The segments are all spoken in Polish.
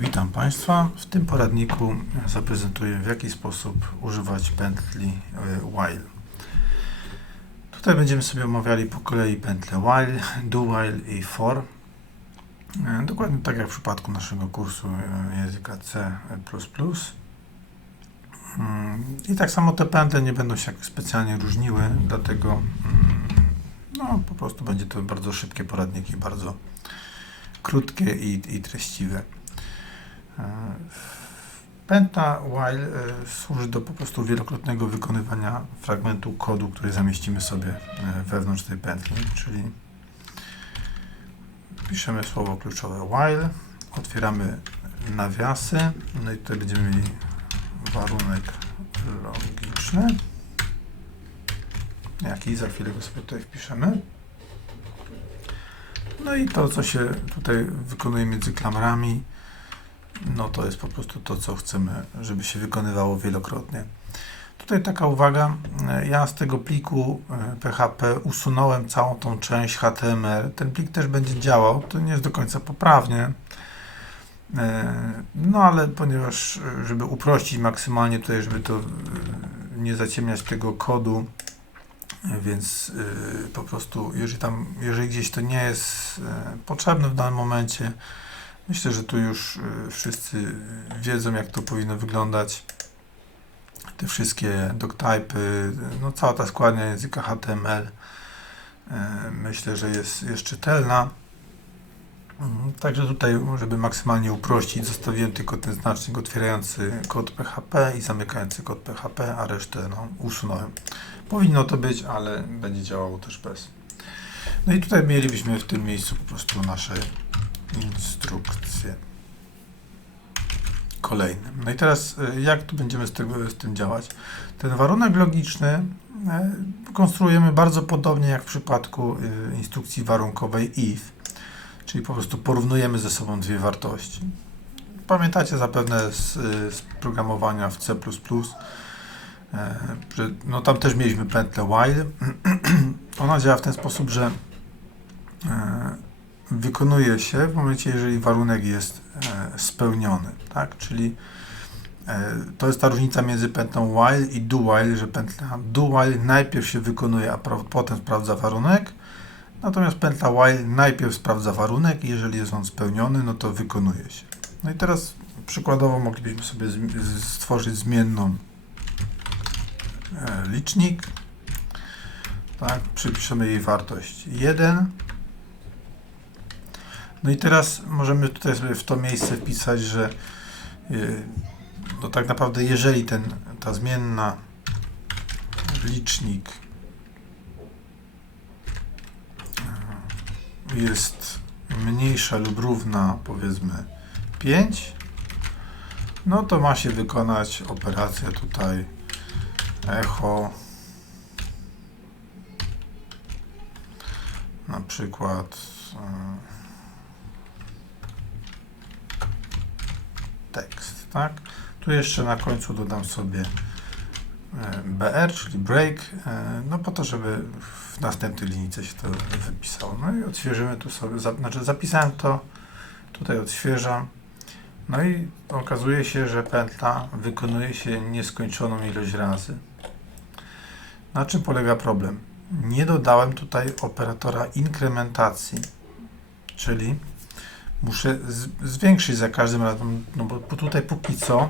Witam Państwa. W tym poradniku zaprezentuję w jaki sposób używać pętli e, while. Tutaj będziemy sobie omawiali po kolei pętle while, do while i for. E, Dokładnie tak jak w przypadku naszego kursu e, języka C++. Mm, I tak samo te pętle nie będą się specjalnie różniły, dlatego mm, no, po prostu będzie to bardzo szybkie poradniki, bardzo krótkie i, i treściwe. E, Pętla while służy do po prostu wielokrotnego wykonywania fragmentu kodu, który zamieścimy sobie e, wewnątrz tej pętli, czyli piszemy słowo kluczowe while, otwieramy nawiasy, no i tutaj będziemy mieli warunek logiczny, jaki za chwilę go sobie tutaj wpiszemy. No i to, co się tutaj wykonuje między klamrami, no to jest po prostu to, co chcemy, żeby się wykonywało wielokrotnie. Tutaj taka uwaga, e, ja z tego pliku e, PHP usunąłem całą tą część HTML. Ten plik też będzie działał, to nie jest do końca poprawnie. E, No ale ponieważ, e, żeby uprościć maksymalnie tutaj, żeby to e, nie zaciemniać tego kodu, e, więc e, po prostu, jeżeli tam, jeżeli gdzieś to nie jest e, potrzebne w danym momencie, Myślę, że tu już y, wszyscy wiedzą, jak to powinno wyglądać. Te wszystkie doctypy, no cała ta składnia języka HTML y, myślę, że jest, jest czytelna. Mm, Także tutaj, żeby maksymalnie uprościć, zostawiłem tylko ten znacznik otwierający kod PHP i zamykający kod PHP, a resztę no, usunąłem. Powinno to być, ale będzie działało też bez. No i tutaj mielibyśmy w tym miejscu po prostu nasze instrukcje. Kolejne. No i teraz y, jak tu będziemy z, tego, z tym działać? Ten warunek logiczny e, konstruujemy bardzo podobnie jak w przypadku y, instrukcji warunkowej if, czyli po prostu porównujemy ze sobą dwie wartości. Pamiętacie zapewne z, z programowania w C++, e, no tam też mieliśmy pętlę while. Ona działa w ten sposób, że e, wykonuje się w momencie, jeżeli warunek jest e, spełniony, tak? Czyli e, to jest ta różnica między pętlą while i do while, że pętla do while najpierw się wykonuje, a potem sprawdza warunek, natomiast pętla while najpierw sprawdza warunek i jeżeli jest on spełniony, no to wykonuje się. No i teraz przykładowo moglibyśmy sobie stworzyć zmienną e, licznik, tak? Przypiszemy jej wartość 1 no i teraz możemy tutaj sobie w to miejsce wpisać, że yy, no tak naprawdę jeżeli ten, ta zmienna licznik yy, jest mniejsza lub równa powiedzmy 5, no to ma się wykonać operacja tutaj echo. Na przykład tekst, tak? Tu jeszcze na końcu dodam sobie e, BR, czyli break, e, no po to, żeby w następnej linijce się to wypisało. No i odświeżymy tu sobie, znaczy zapisałem to, tutaj odświeżam, no i okazuje się, że pętla wykonuje się nieskończoną ilość razy. Na czym polega problem? Nie dodałem tutaj operatora inkrementacji, czyli muszę zwiększyć za każdym razem, no bo, bo tutaj póki co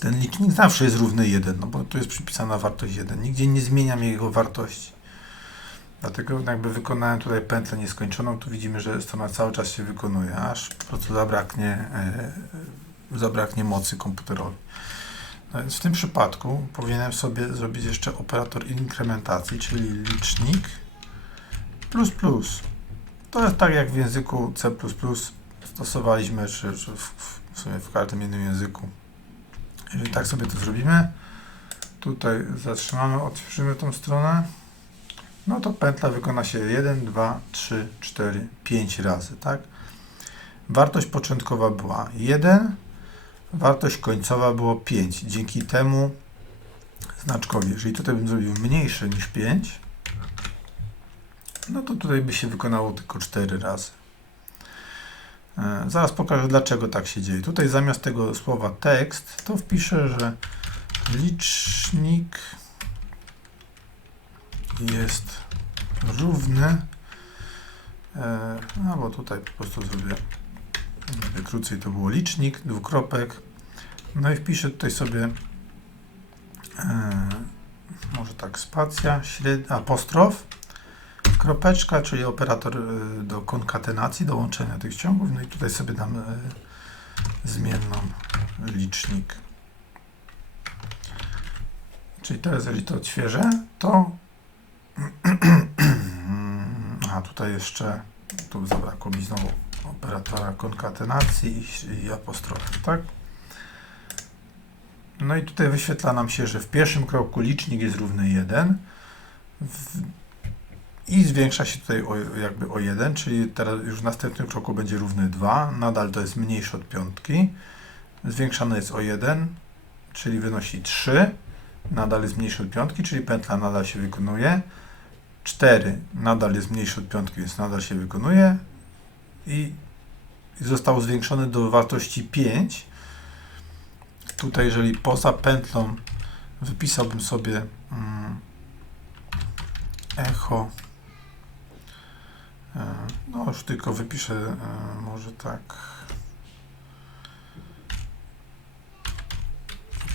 ten licznik zawsze jest równy 1, no bo tu jest przypisana wartość 1. Nigdzie nie zmieniam jego wartości. Dlatego jakby wykonałem tutaj pętlę nieskończoną, tu widzimy, że strona cały czas się wykonuje, aż po prostu zabraknie, e, zabraknie mocy komputerowej. No więc w tym przypadku powinienem sobie zrobić jeszcze operator inkrementacji, czyli licznik plus plus. To jest tak jak w języku C++ stosowaliśmy, czy, czy w, w sumie w każdym innym języku. Jeżeli tak sobie to zrobimy, tutaj zatrzymamy, otworzymy tą stronę, no to pętla wykona się 1, 2, 3, 4, 5 razy, tak? Wartość początkowa była 1, wartość końcowa było 5. Dzięki temu znaczkowi, jeżeli tutaj bym zrobił mniejsze niż 5, no to tutaj by się wykonało tylko 4 razy. E, Zaraz pokażę, dlaczego tak się dzieje. Tutaj zamiast tego słowa tekst, to wpiszę, że licznik jest równy, e, no tutaj po prostu zrobię, krócej to było licznik, dwukropek, no i wpiszę tutaj sobie e, może tak spacja, śred, apostrof, kropeczka, czyli operator e, do konkatenacji, do łączenia tych ciągów, no i tutaj sobie dam e, zmienną licznik. Czyli teraz, jeżeli to odświeżę, to a tutaj jeszcze tu zabrakło mi znowu operatora konkatenacji i, i apostrofy, tak? No i tutaj wyświetla nam się, że w pierwszym kroku licznik jest równy 1 w, i zwiększa się tutaj o, jakby o 1, czyli teraz już w następnym kroku będzie równy 2, nadal to jest mniejsze od piątki, zwiększane jest o 1, czyli wynosi 3, nadal jest mniejszy od piątki, czyli pętla nadal się wykonuje, 4 nadal jest mniejszy od piątki, więc nadal się wykonuje. I został zwiększony do wartości 5. Tutaj, jeżeli poza pętlą wypisałbym sobie mm, echo, no już tylko wypiszę e, może tak.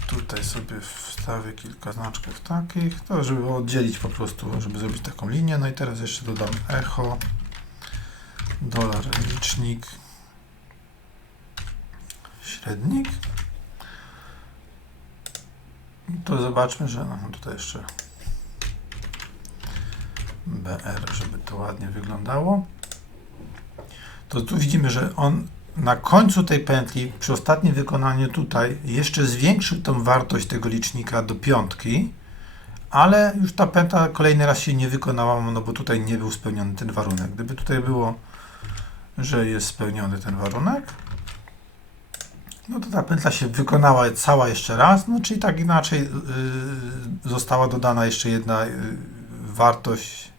Tutaj sobie wstawię kilka znaczków takich, to żeby oddzielić po prostu, żeby zrobić taką linię. No i teraz jeszcze dodam echo, dolar licznik, średnik. To zobaczmy, że no tutaj jeszcze BR, żeby to ładnie wyglądało. To tu widzimy, że on na końcu tej pętli, przy ostatnim wykonaniu tutaj, jeszcze zwiększył tą wartość tego licznika do piątki, ale już ta pętla kolejny raz się nie wykonała, no bo tutaj nie był spełniony ten warunek. Gdyby tutaj było, że jest spełniony ten warunek, no to ta pętla się wykonała cała jeszcze raz, no czyli tak inaczej yy, została dodana jeszcze jedna yy, wartość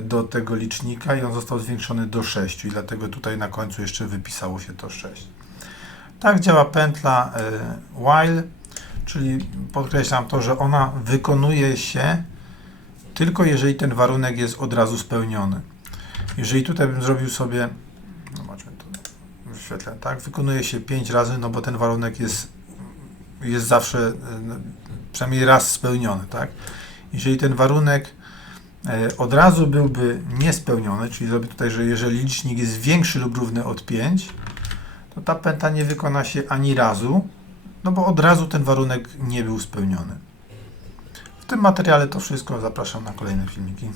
do tego licznika i on został zwiększony do 6 i dlatego tutaj na końcu jeszcze wypisało się to 6. Tak działa pętla y, while, czyli podkreślam to, że ona wykonuje się tylko jeżeli ten warunek jest od razu spełniony. Jeżeli tutaj bym zrobił sobie, zobaczmy to, wyświetlę, tak, wykonuje się 5 razy, no bo ten warunek jest, jest zawsze y, no, przynajmniej raz spełniony, tak. Jeżeli ten warunek od razu byłby niespełniony, czyli zrobię tutaj, że jeżeli licznik jest większy lub równy od 5, to ta pętla nie wykona się ani razu, no bo od razu ten warunek nie był spełniony. W tym materiale to wszystko. Zapraszam na kolejne filmiki.